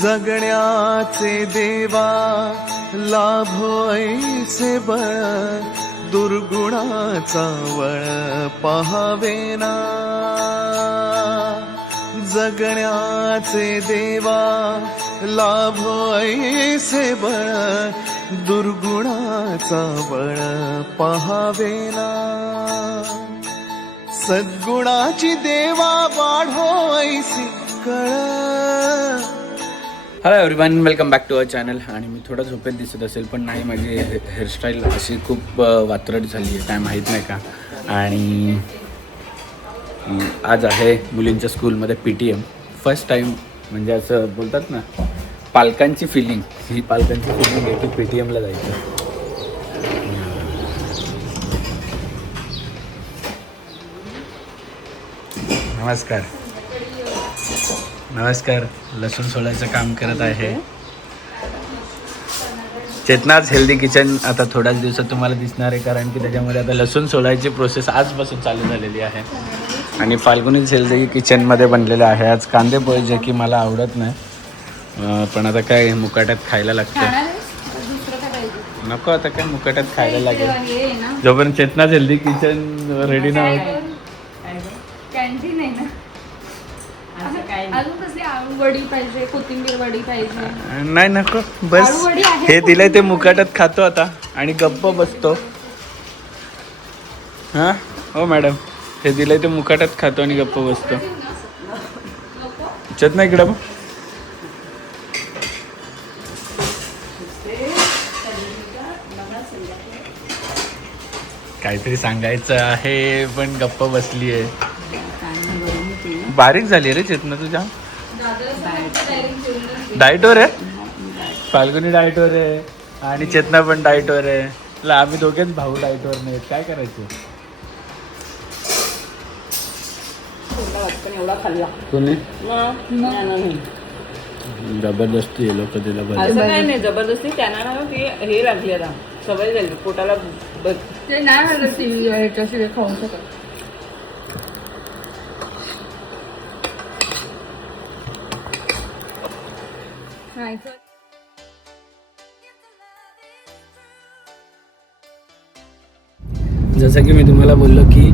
जगण्याचे देवा लाभो ऐसे बळ, दुर्गुणाचा वळ पहावेना. जगण्याचे देवा लाभो ऐसे बळ, दुर्गुणाचा बळ पहावेना. सद्गुणाची देवा वाढो ऐसी कळ. Hello everyone, welcome back to our channel. आणि मी थोडा झोपेत दिसत असेल पण नाही, माझी हेअरस्टाईल अशी खूप वात्रट झाली आहे, काय माहीत नाही का. आणि आज आहे मुलींच्या स्कूलमध्ये PTM. फर्स्ट टाईम म्हणजे असं बोलतात ना, पालकांची फिलिंग, ही पालकांची फिलिंग आहे की PTMला जायचं. नमस्कार नमस्कार. लसूण सोलायचं काम करत आहे चेतनाज हेल्दी किचन. आता थोड्याच दिवसात तुम्हाला दिसणार आहे, कारण की त्याच्यामध्ये आता लसूण सोलायची प्रोसेस आजपासून चालू झालेली आहे. आणि फाल्गुनीज हेल्दी किचनमध्ये बनलेलं आहे आज कांदे पोहे, जे की मला आवडत नाही, पण आता काय मुकाट्यात खायला लागतं. नको, आता काय मुकाट्यात खायला लागेल. जोपर्यंत चेतनाज हेल्दी किचन रेडी नाही होत. कॅन्टीन आहे ना, अजून कसली आळू वडी पाहिजे, कोथिंबीर वडी पाहिजे. नाही नको, बस हे दिलंय ते मुकाट्यात खातो आता आणि गप्प बसतो. हां हो मॅडम, हे दिलंय ते मुकाट्यात खातो आणि गप्प बसतो. चेतना इकडं बघ. काहीतरी सांगायचं आहे पण गप्प बसली आहे. बारीक झाली रे चेतना तुझ्या. डाएटवर आहे, फाल्गुनी डाएटवर आहे आणि चेतना पण डाएटवर आहे. आम्ही दोघेच भाऊ डाएटवर नाहीत, काय करायचं. कोणी जबरदस्ती आहे लोक तिला असं काही नाही, जबरदस्ती त्यांना ना ती हे लागली, आता सवय झाली पोटाला. ते नाही झालं ती ह्याच्याशिवाय खाऊन शकत. जसं की मी तुम्हाला बोललो की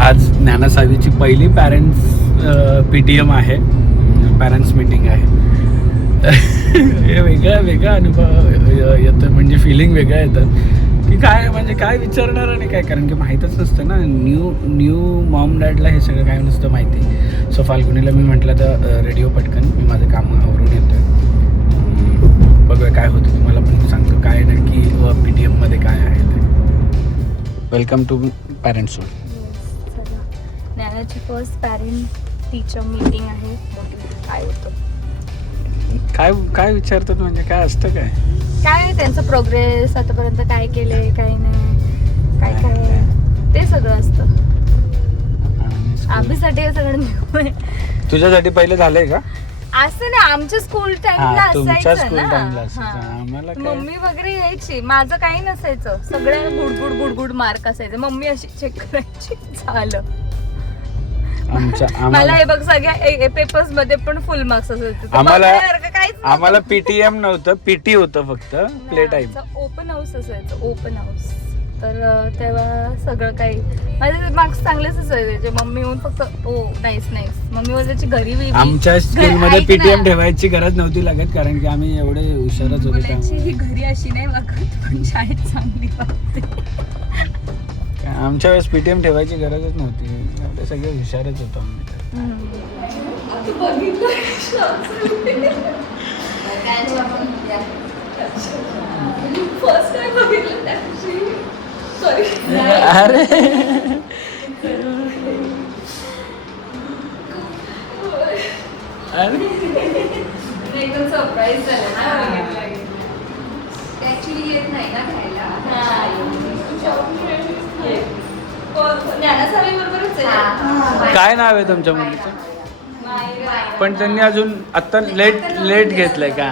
आज ज्ञानासावीची पहिली पॅरेंट्स PTM आहे, पॅरेंट्स मीटिंग आहे. हे वेगळा अनुभव येतं, म्हणजे फिलिंग वेगळं येतं की काय, म्हणजे काय विचारणार आणि काय, कारण की माहीतच नसतं ना. न्यू मॉम डॅडला हे सगळं काय नसतं माहिती. सो फाल्गुनीला मी म्हटलं तर रेडिओ पटकन, मी माझं काम आवरून येतो आहे, बघूया काय होतं. तुम्हाला पण मी सांगतो काय नक्की PTMमध्ये काय आहे ते. Welcome to parents home. ज्ञानाची फर्स्ट पॅरेंट टीचर मीटिंग आहे. काय होतं, काय विचारतात, म्हणजे काय असतं, काय त्यांचं प्रोग्रेस आतापर्यंत, काय केले काय नाही, काय ते सगळं असतं. आम्हीसाठी हे सगळं नाही. तुझ्यासाठी पहिले झालंय का असं नाही, आमच्या स्कूल टाइमला असायचं ना. मम्मी वगैरे यायची, माझं काही नसायचं, सगळ्यांना गुडगुड मार्क असायचे. मम्मी अशी चेक करायची, झालं. मला हे बघ, सगळ्या पेपर्स मध्ये पण फुल मार्क्स असायचे. आम्हाला PTM नव्हतं, PT होतं फक्त, प्ले टाइम. ओपन हाऊस असायचं, ओपन हाऊस. तर तेव्हा सगळं काही माझे मार्क्स चांगलेच असायचे. मम्मी येऊन फक्त ओ नाईस मम्मी बोलायची घरी. आमच्या स्कूलमध्ये PTM ठेवायची गरज नव्हती लागत, कारण की आम्ही एवढे हुशारच होतो. ही घरी अशी नाही वागत, पण शाळेत चांगली वागते. आमच्या वेळेस PTM ठेवायची गरजच नव्हती, एवढे सगळे हुशारच होतो आम्ही. फर्स्ट टाइम बघितलं त्या दिवशी. सॉरी. अरे एकदम सरप्राईज झालं ना. ऍक्च्युली येत नाही ना खायला. ज्ञानासावी बरोबरच आहे. काय नाव आहे तुमच्या मुलीचं? पण त्यांनी अजून आता लेट घेतलंय का?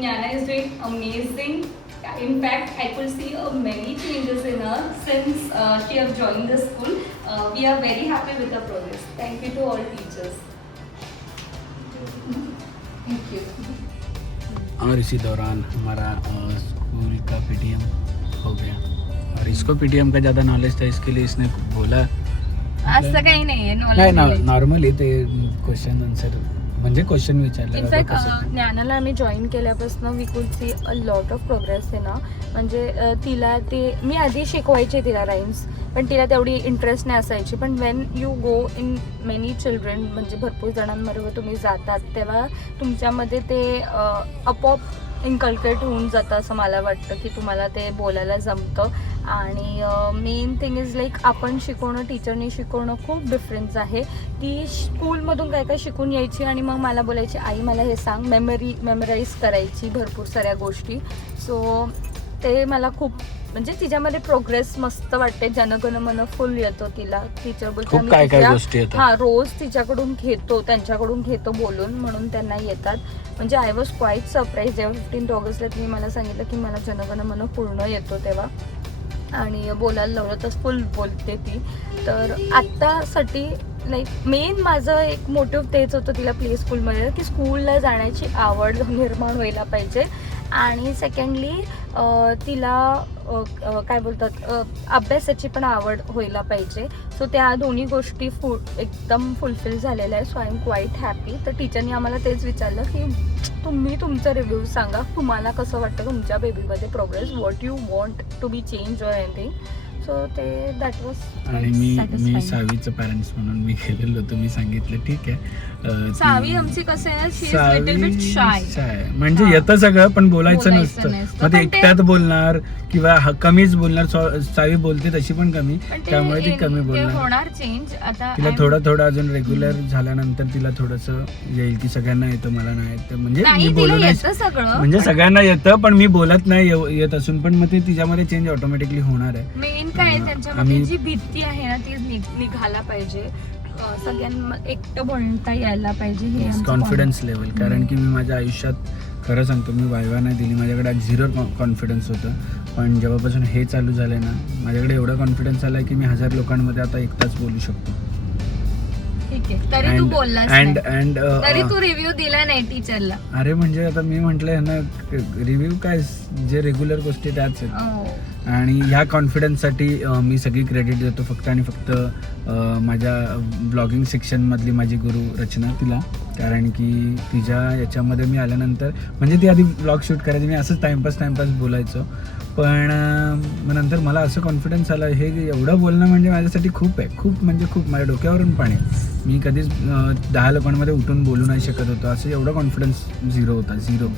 Nyana is doing amazing. In fact, I could see many changes in her since she has joined the school. We are very happy with the progress. Thank you to all teachers. Thank you. और इसी दौरान हमारा school का PTM हो गया और इसको PTM का ज़्यादा नॉलेज था, इसके लिए इसने बोला असं काही नाहीये नाही नॉलेज. नॉर्मली ते क्वेश्चन आन्सर म्हणजे क्वेश्चन विचारलं इनफॅक्ट ज्ञानाला आम्ही जॉईन केल्यापासून we could see a lot of progress आहे ना. म्हणजे तिला ते मी आधी शिकवायचे तिला राईम्स, पण तिला तेवढी इंटरेस्ट नाही असायची. पण Wien you go in many children, म्हणजे भरपूर जणांबरोबर तुम्ही जातात, तेव्हा तुमच्यामध्ये ते आपोआप इन्कल्केट होऊन जातं असं मला वाटतं की तुम्हाला ते बोलायला जमतं. आणि मेन थिंग इज लाईक आपण शिकवणं, टीचरनी शिकवणं खूप डिफरन्स आहे. ती स्कूलमधून काय काय शिकून यायची आणि मग मला बोलायची आई मला हे सांग, मेमराईज करायची भरपूर साऱ्या गोष्टी. सो ते मला खूप म्हणजे तिच्यामध्ये प्रोग्रेस मस्त वाटते. जनगण मन फुल येतो तिला. टीचर खूप काय काय गोष्टी येतात. हा रोज तिच्याकडून घेतो, त्यांच्याकडून घेतो बोलून, म्हणून त्यांना येतात. म्हणजे आय वॉज क्वाईट सरप्राईज जेव्हा 15 ऑगस्टला तिने मला सांगितलं की मला जनगण मन पूर्ण येतो तेव्हा, आणि बोलायला लावलं तर फुल बोलते ती. तर आत्तासाठी लाईक मेन माझं एक मोटिव्ह तेच होतं तिला प्ले स्कूलमध्ये की स्कूलला जाण्याची आवड निर्माण व्हायला पाहिजे. आणि सेकंडली तिला काय बोलतात अभ्यासाची पण आवड व्हायला पाहिजे. सो त्या दोन्ही गोष्टी एकदम फुलफिल झालेल्या आहे. So I am quiet happy. तर टीचरनी आम्हाला तेच विचारलं की तुम्ही तुमचा रिव्ह्यू सांगा, तुम्हाला कसं वाटतं तुमच्या बेबीमध्ये progress, what you want to be change or anything. So ते दॅट वॉज. आणि मी सावीचं पॅरेंट्स म्हणून मी गेलेलो होतो. मी सांगितलं ठीक आहे. सावी आमची कसं आहे, शी इज लिटिल बिट शाय. म्हणजे येतं सगळं पण बोलायचं नसतं. मग ते एकट्यात बोलणार किंवा कमीच बोलणार. सावी बोलते तशी पण कमी, त्यामुळे ती कमी बोलणार. होणार चेंज आता. तिला थोडं अजून रेग्युलर झाल्यानंतर तिला थोडंसं येईल की सगळ्यांना येतं मला नाही येतं. म्हणजे मी बोलू नाही सगळं, म्हणजे सगळ्यांना येतं पण मी बोलत नाही येत असून पण मग ते तिच्यामध्ये चेंज ऑटोमॅटिकली होणार आहे. मेन काय त्यांच्यामध्ये जी भीती आहे ना ती निघायला पाहिजे. सगळ्यांना एकटं बोलता यायला पाहिजे. हे कॉन्फिडन्स लेवल. कारण की मी माझ्या आयुष्यात खरं सांगतो मी वायवा नाही दिली. माझ्याकडे 0 कॉन्फिडन्स होतं. पण जेव्हापासून हे चालू झालंय ना माझ्याकडे एवढा कॉन्फिडन्स आलाय की मी 1000 लोकांमध्ये आता एकटाच बोलू शकतो. ठीक आहे. तरी तू बोललास नाही. तरी तू रिव्ह्यू दिला नाही टीचरला. अरे म्हणजे आता मी म्हटलंय ना रिव्ह्यू काय, जे रेग्युलर गोष्टी त्याच आहेत. आणि ह्या कॉन्फिडन्ससाठी मी सगळी क्रेडिट देतो फक्त आणि फक्त माझ्या ब्लॉगिंग सेक्शनमधली माझी गुरु रचना तिला. कारण की तिच्या याच्यामध्ये मी आल्यानंतर म्हणजे ती आधी ब्लॉग शूट करायची, मी असंच टाइमपास बोलायचो. पण मग नंतर मला असं कॉन्फिडन्स आलं हे एवढं बोलणं म्हणजे माझ्यासाठी खूप आहे. खूप म्हणजे खूप माझ्या डोक्यावरून पाणी. मी कधीच 10 लोकांमध्ये उठून बोलू नाही शकत होतो. असं एवढा कॉन्फिडन्स 0 होता. 0.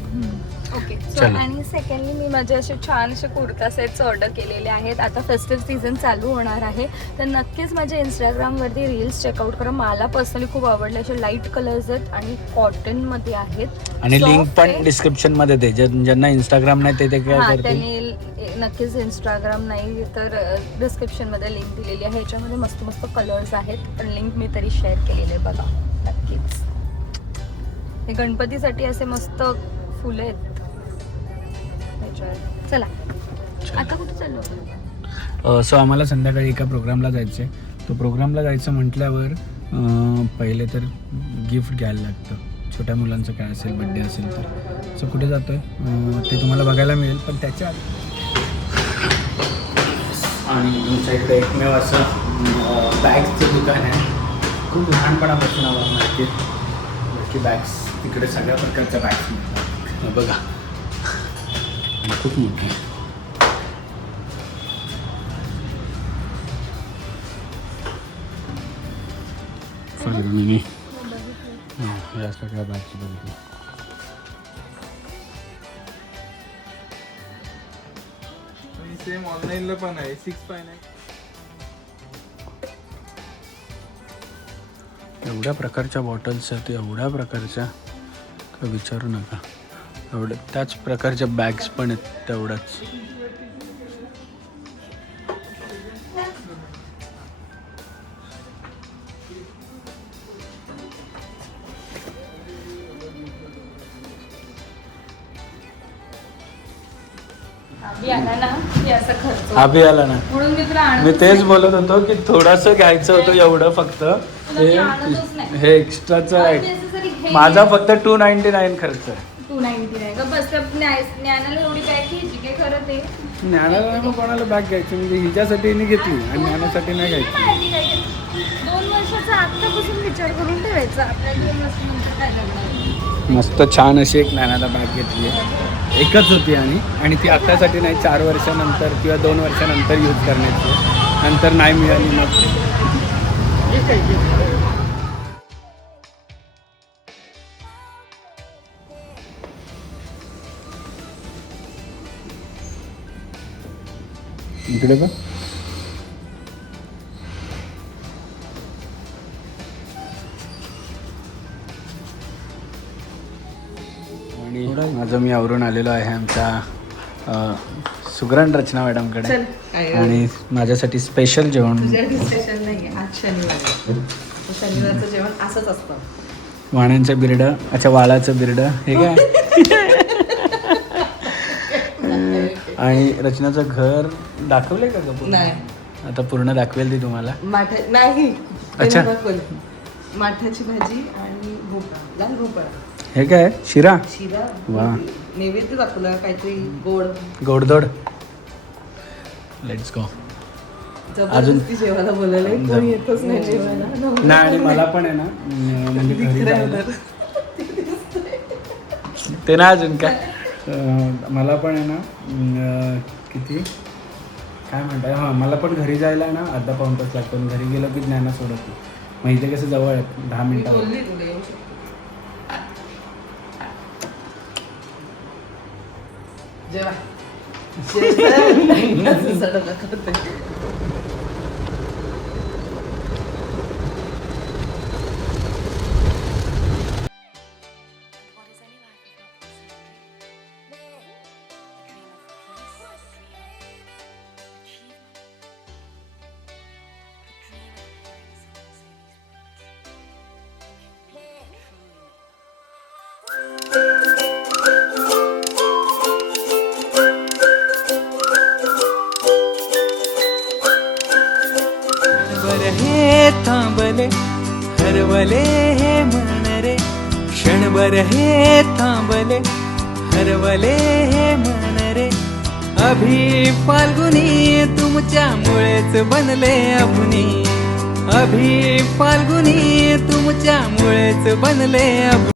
ओके. सो आणि सेकंडली मी माझे असे छान असे कुर्ता सेट्स ऑर्डर केलेले आहेत. आता फेस्टिव्ह सीझन चालू होणार आहे तर नक्कीच माझ्या इंस्टाग्रामवरती रील्स चेकआउट करा. मला पर्सनली खूप आवडले. असे लाईट कलर्स आहेत आणि कॉटनमध्ये आहेत. आणि लिंक पण डिस्क्रिप्शन मध्ये दे. ज्यांना इंस्टाग्राम नाही ते काय करतील त्यांनी नक्कीच इंस्टाग्राम नाही तर डिस्क्रिप्शनमध्ये लिंक दिलेली आहे. ह्याच्यामध्ये मस्त मस्त कलर्स आहेत पण लिंक मी तरी शेअर केलेले आहे बघा नक्कीच. हे गणपतीसाठी असे मस्त फुलं आहेत. चला आता कुठे चाललो. सो आम्हाला संध्याकाळी एका प्रोग्रामला जायचं आहे. तो प्रोग्रामला जायचं म्हटल्यावर पहिले तर गिफ्ट घ्यायला लागतं. छोट्या मुलांचं काय असेल बड्डे असेल तर. सो कुठे जातोय ते तुम्हाला बघायला मिळेल. पण त्याच्या आणि तुमच्या इकडे एकमेव असं बॅग्सचं दुकान आहे. खूप लहानपणापासून आम्हाला माहिती आहे की बॅग्स तिकडे सगळ्या प्रकारच्या बॅग्स मिळतात. बघा खूप मोठी आहे. या सगळ्या बॅग्स बघितल्या. सेम ऑनलाईनला पण आहे 6.9. एवढ्या प्रकारच्या बॉटल्स आहेत, एवढ्या प्रकारच्या का विचारू नका. एवढ्या त्याच प्रकारच्या बॅग्स पण आहेत तेवढ्याच. आम्ही आला ना की असं खर्च अभि आला ना, म्हणून मी तुला मी तेच बोलत होतो की थोडस घ्यायचं होतं एवढं फक्त. हे एक्स्ट्राचं आहे. माझा फक्त 299 खर्च आहे. 299 का बस. त्या ज्ञानाला एवढी बॅग घ्यायची काय खरं ते ज्ञानाला मग कोणाला बॅग घ्यायची म्हणजे हिच्यासाठी हिने घेतली आणि ज्ञानासाठी नाही घ्यायची. 2 वर्षाचा आत्तापासून विचार करून ठेवायचा आपल्या 2 वर्षानंतर काय करणार. मस्त छान अशी एक ज्ञानाला बॅग घेतली आहे. एकच होती आणि ती आत्तासाठी नाही, 4 वर्षानंतर किंवा 2 वर्षानंतर यूज करण्याची. नंतर नाही मिळाली मग इकडे का आणि माझं मी आवरून आलेलो आहे आमच्या सुगरण रचना मॅडमकडे. आणि माझ्यासाठी स्पेशल जेवण. स्पेशल नाही, आज शनिवार. शनिवारचं जेवण असंच असतं. वाण्यांचं बिरडं, अच्छा वाळाचं बिरडं हे काय. आणि रचनाचं घर दाखवलंय का पूर्ण? नाही, आता पूर्ण दाखवेल ती तुम्हाला. नाही. अच्छा. माठाची भाजी आणि भोपळा, लाल भोपळा. हे काय शिरा? शिरा. वा. नैवेद्य दाखवलं काहीतरी गोड. गोडधोड. Let's go. जबरदस्ती जेवायला बोलायला कोणी येतच नाही जेवायला. नाही आणि मला पण आहे ना म्हणजे घरी जायला ते ना अजून काय मला पण आहे ना किती काय म्हणताय, हां मला पण घरी जायला ना अर्धा पाऊण तास लागतो. घरी गेलो की ज्ञाना सोडत नाही. मग इथे कसं जवळ आहे 10 मिनिटं. जेवा. हे थांबले हरवले हे मन रे, क्षणभर हे थांबले हरवले हे मन रे. अभि फाल्गुनी तुमच्यामुळेच बनले अभुनी, अभि फाल्गुनी तुमच्यामुळेच बनले अभुनी.